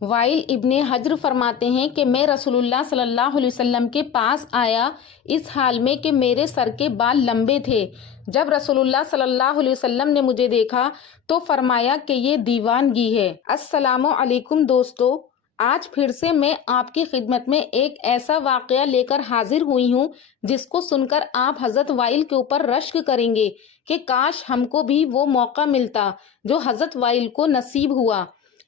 While ابن حجر فرماتے ہیں کہ میں رسول اللہ صلی اللہ علیہ وسلم کے پاس آیا اس حال میں کہ میرے سر کے بال لمبے تھے۔ جب رسول اللہ صلی اللہ علیہ وسلم نے مجھے دیکھا تو فرمایا کہ یہ دیوانگی ہے۔ السلام علیکم دوستو، آج پھر سے میں آپ کی خدمت میں ایک ایسا واقعہ لے کر حاضر ہوئی ہوں جس کو سن کر آپ حضرت وائل کے اوپر رشک کریں گے کہ کاش ہم کو بھی وہ موقع ملتا جو حضرت وائل کو نصیب ہوا۔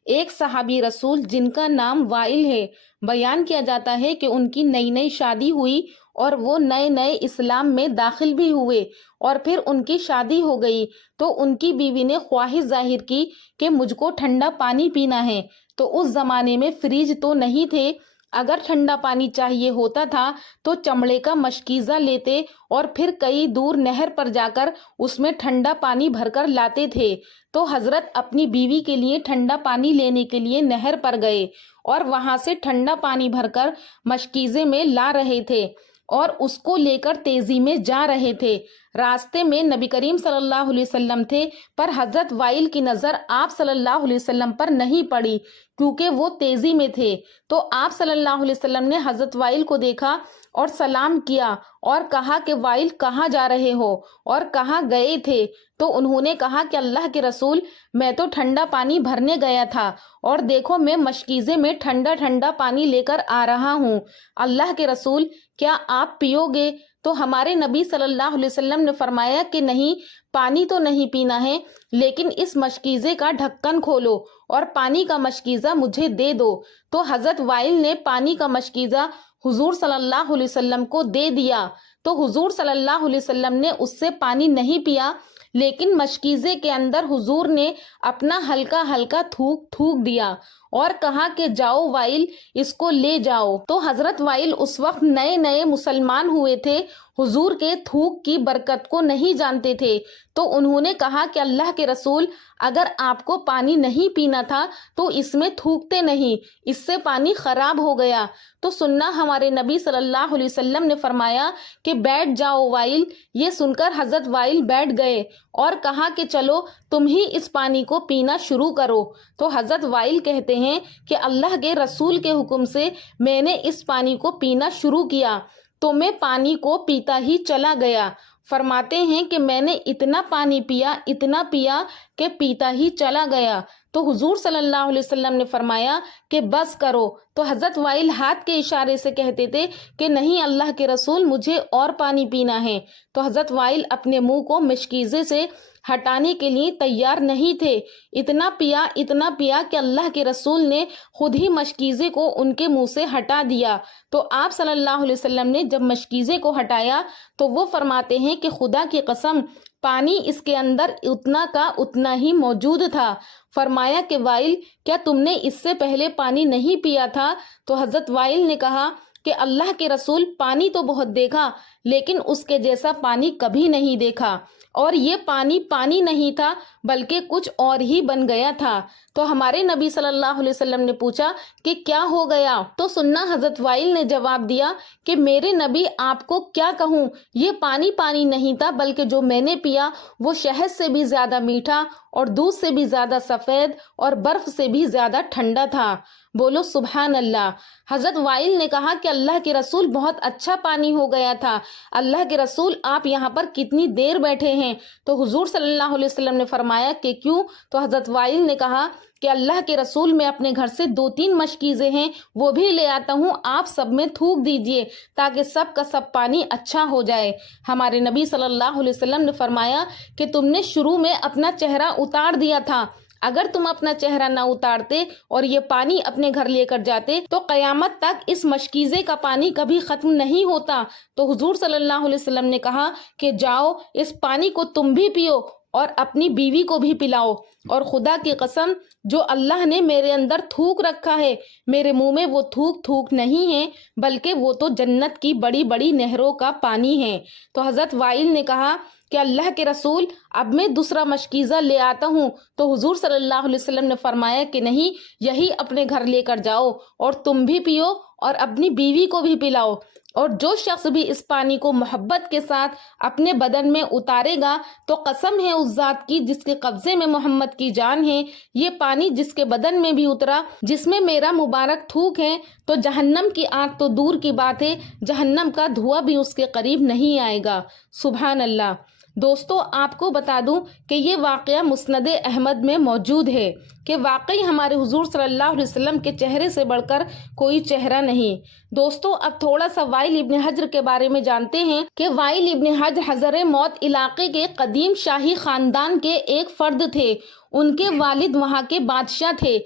ایک صحابی رسول جن کا نام وائل ہے، بیان کیا جاتا ہے کہ ان کی نئی نئی شادی ہوئی اور وہ نئے نئے اسلام میں داخل بھی ہوئے اور پھر ان کی شادی ہو گئی تو ان کی بیوی نے خواہش ظاہر کی کہ مجھ کو ٹھنڈا پانی پینا ہے۔ تو اس زمانے میں فریج تو نہیں تھے، اگر ٹھنڈا پانی چاہیے ہوتا تھا تو چمڑے کا مشکیزہ لیتے اور پھر کئی دور نہر پر جا کر اس میں ٹھنڈا پانی بھر کر لاتے تھے۔ تو حضرت اپنی بیوی کے لیے ٹھنڈا پانی لینے کے لیے نہر پر گئے اور وہاں سے ٹھنڈا پانی بھر کر مشکیزے میں لا رہے تھے اور اس کو لے کر تیزی میں جا رہے تھے۔ راستے میں نبی کریم صلی اللہ علیہ وسلم تھے، پر حضرت وائل کی نظر آپ صلی اللہ علیہ وسلم پر نہیں پڑی کیونکہ وہ تیزی میں تھے۔ تو آپ صلی اللہ علیہ وسلم نے حضرت وائل کو دیکھا اور سلام کیا اور کہا کہ وائل کہاں جا رہے ہو اور کہاں گئے تھے؟ تو انہوں نے کہا کہ اللہ کے رسول، میں تو ٹھنڈا پانی بھرنے گیا تھا اور دیکھو میں مشکیزے میں ٹھنڈا ٹھنڈا پانی لے کر آ رہا ہوں۔ اللہ کے رسول، کیا آپ پیو گے؟ تو ہمارے نبی صلی اللہ علیہ وسلم نے فرمایا کہ نہیں، پانی تو نہیں پینا ہے، لیکن اس مشکیزے کا ڈھکن کھولو اور پانی کا مشکیزہ مجھے دے دو۔ تو حضرت وائل نے پانی کا مشکیزہ حضور صلی اللہ علیہ وسلم کو دے دیا۔ تو حضور صلی اللہ علیہ وسلم نے اس سے پانی نہیں پیا، لیکن مشکیزے کے اندر حضور نے اپنا ہلکا ہلکا تھوک تھوک دیا اور کہا کہ جاؤ وائل، اس کو لے جاؤ۔ تو حضرت وائل اس وقت نئے نئے مسلمان ہوئے تھے، حضور کے تھوک کی برکت کو نہیں جانتے تھے۔ تو انہوں نے کہا کہ اللہ کے رسول، اگر آپ کو پانی نہیں پینا تھا تو اس میں تھوکتے نہیں، اس سے پانی خراب ہو گیا۔ تو سننا ہمارے نبی صلی اللہ علیہ وسلم نے فرمایا کہ بیٹھ جاؤ وائل۔ یہ سن کر حضرت وائل بیٹھ گئے اور کہا کہ چلو تم ہی اس پانی کو پینا شروع کرو۔ تو حضرت وائل کہتے ہیں کہ اللہ کے رسول کے حکم سے میں نے اس پانی کو پینا شروع کیا تو میں پانی کو پیتا ہی چلا گیا۔ فرماتے ہیں کہ میں نے اتنا پانی پیا، اتنا پیا کہ پیتا ہی چلا گیا۔ تو حضور صلی اللہ علیہ وسلم نے فرمایا کہ بس کرو۔ تو حضرت وائل ہاتھ کے اشارے سے کہتے تھے کہ نہیں اللہ کے رسول، مجھے اور پانی پینا ہے۔ تو حضرت وائل اپنے منہ کو مشکیزے سے ہٹانے کے لیے تیار نہیں تھے۔ اتنا پیا کہ اللہ کے رسول نے خود ہی مشکیزے کو ان کے منہ سے ہٹا دیا۔ تو آپ صلی اللہ علیہ وسلم نے جب مشکیزے کو ہٹایا تو وہ فرماتے ہیں کہ خدا کی قسم، پانی اس کے اندر اتنا کا اتنا ہی موجود تھا۔ فرمایا کہ وائل، کیا تم نے اس سے پہلے پانی نہیں پیا تھا؟ تو حضرت وائل نے کہا کہ اللہ کے رسول، پانی تو بہت دیکھا لیکن اس کے جیسا پانی کبھی نہیں دیکھا، اور یہ پانی نہیں تھا بلکہ کچھ اور ہی بن گیا تھا۔ تو ہمارے نبی صلی اللہ علیہ وسلم نے پوچھا کہ کیا ہو گیا؟ تو سننا حضرت وائل نے جواب دیا کہ میرے نبی، آپ کو کیا کہوں، یہ پانی نہیں تھا بلکہ جو میں نے پیا وہ شہد سے بھی زیادہ میٹھا اور دودھ سے بھی زیادہ سفید اور برف سے بھی زیادہ ٹھنڈا تھا۔ بولو سبحان اللہ۔ حضرت وائل نے کہا کہ اللہ کے رسول، بہت اچھا پانی ہو گیا تھا۔ اللہ کے رسول، آپ یہاں پر کتنی دیر بیٹھے ہیں؟ تو حضور صلی اللہ علیہ وسلم نے فرمایا کہ کیوں؟ تو حضرت وائل نے کہا کہ اللہ کے رسول، میں اپنے گھر سے 2-3 مشکیزیں ہیں وہ بھی لے آتا ہوں، آپ سب میں تھوک دیجئے تاکہ سب کا سب پانی اچھا ہو جائے۔ ہمارے نبی صلی اللہ علیہ وسلم نے فرمایا کہ تم نے شروع میں اپنا چہرہ اتار دیا تھا، اگر تم اپنا چہرہ نہ اتارتے اور یہ پانی اپنے گھر لے کر جاتے تو قیامت تک اس مشکیزے کا پانی کبھی ختم نہیں ہوتا۔ تو حضور صلی اللہ علیہ وسلم نے کہا کہ جاؤ، اس پانی کو تم بھی پیو اور اپنی بیوی کو بھی پلاؤ، اور خدا کی قسم، جو اللہ نے میرے اندر تھوک رکھا ہے، میرے منہ میں وہ تھوک نہیں ہے بلکہ وہ تو جنت کی بڑی بڑی نہروں کا پانی ہے۔ تو حضرت وائل نے کہا کہ اللہ کے رسول، اب میں دوسرا مشکیزہ لے آتا ہوں۔ تو حضور صلی اللہ علیہ وسلم نے فرمایا کہ نہیں، یہی اپنے گھر لے کر جاؤ اور تم بھی پیو اور اپنی بیوی کو بھی پلاؤ، اور جو شخص بھی اس پانی کو محبت کے ساتھ اپنے بدن میں اتارے گا تو قسم ہے اس ذات کی جس کے قبضے میں محمد کی جان ہے، یہ پانی جس کے بدن میں بھی اترا، جس میں میرا مبارک تھوک ہے، تو جہنم کی آگ تو دور کی بات ہے، جہنم کا دھواں بھی اس کے قریب نہیں آئے گا۔ سبحان اللہ۔ دوستو، آپ کو بتا دوں کہ یہ واقعہ مسند احمد میں موجود ہے کہ واقعی ہمارے حضور صلی اللہ علیہ وسلم کے چہرے سے بڑھ کر کوئی چہرہ نہیں۔ دوستو، اب تھوڑا سا وائل ابن حجر کے بارے میں جانتے ہیں کہ وائل ابن حجر حضر موت علاقے کے قدیم شاہی خاندان کے ایک فرد تھے۔ ان کے والد وہاں کے بادشاہ تھے۔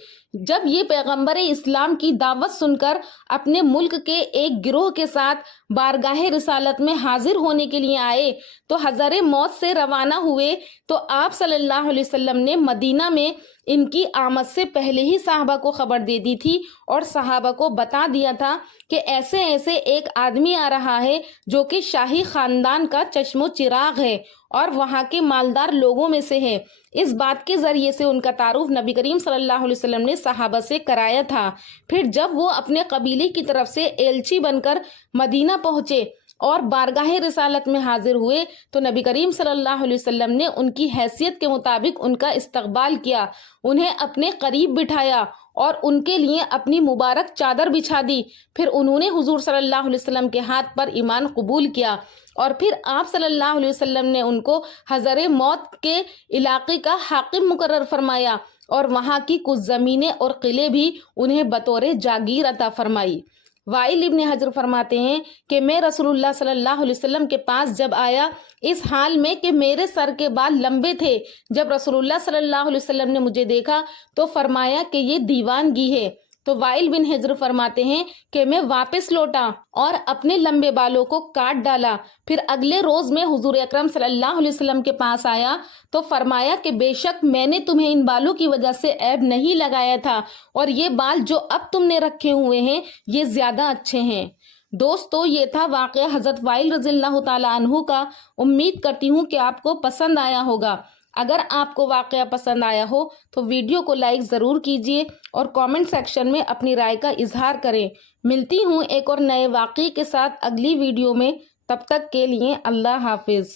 جب یہ پیغمبر اسلام کی دعوت سن کر اپنے ملک کے ایک گروہ کے ساتھ بارگاہ رسالت میں حاضر ہونے کے لیے آئے تو حضر موت سے روانہ ہوئے، تو آپ صلی اللہ علیہ وسلم نے مدینہ میں ان کی آمد سے پہلے ہی صحابہ کو خبر دے دی تھی اور صحابہ کو بتا دیا تھا کہ ایسے ایسے ایک آدمی آ رہا ہے جو کہ شاہی خاندان کا چشم و چراغ ہے اور وہاں کے مالدار لوگوں میں سے ہے۔ اس بات کے ذریعے سے ان کا تعارف نبی کریم صلی اللہ علیہ وسلم نے صحابہ سے کرایا تھا۔ پھر جب وہ اپنے قبیلے کی طرف سے ایلچی بن کر مدینہ پہنچے اور بارگاہ رسالت میں حاضر ہوئے تو نبی کریم صلی اللہ علیہ وسلم نے ان کی حیثیت کے مطابق ان کا استقبال کیا، انہیں اپنے قریب بٹھایا اور ان کے لیے اپنی مبارک چادر بچھا دی۔ پھر انہوں نے حضور صلی اللہ علیہ وسلم کے ہاتھ پر ایمان قبول کیا اور پھر آپ صلی اللہ علیہ وسلم نے ان کو حضر موت کے علاقے کا حاکم مقرر فرمایا اور وہاں کی کچھ زمینیں اور قلعے بھی انہیں بطور جاگیر عطا فرمائی۔ وائل ابن حجر فرماتے ہیں کہ میں رسول اللہ صلی اللہ علیہ وسلم کے پاس جب آیا اس حال میں کہ میرے سر کے بال لمبے تھے، جب رسول اللہ صلی اللہ علیہ وسلم نے مجھے دیکھا تو فرمایا کہ یہ دیوانگی ہے۔ تو وائل بن حجر فرماتے ہیں کہ میں واپس لوٹا اور اپنے لمبے بالوں کو کاٹ ڈالا۔ پھر اگلے روز میں حضور اکرم صلی اللہ علیہ وسلم کے پاس آیا تو فرمایا کہ بے شک میں نے تمہیں ان بالوں کی وجہ سے عیب نہیں لگایا تھا، اور یہ بال جو اب تم نے رکھے ہوئے ہیں یہ زیادہ اچھے ہیں۔ دوستو، یہ تھا واقعہ حضرت وائل رضی اللہ تعالیٰ عنہ کا۔ امید کرتی ہوں کہ آپ کو پسند آیا ہوگا۔ اگر آپ کو واقعہ پسند آیا ہو تو ویڈیو کو لائک ضرور کیجیے اور کامنٹ سیکشن میں اپنی رائے کا اظہار کریں۔ ملتی ہوں ایک اور نئے واقعے کے ساتھ اگلی ویڈیو میں، تب تک کے لیے اللہ حافظ۔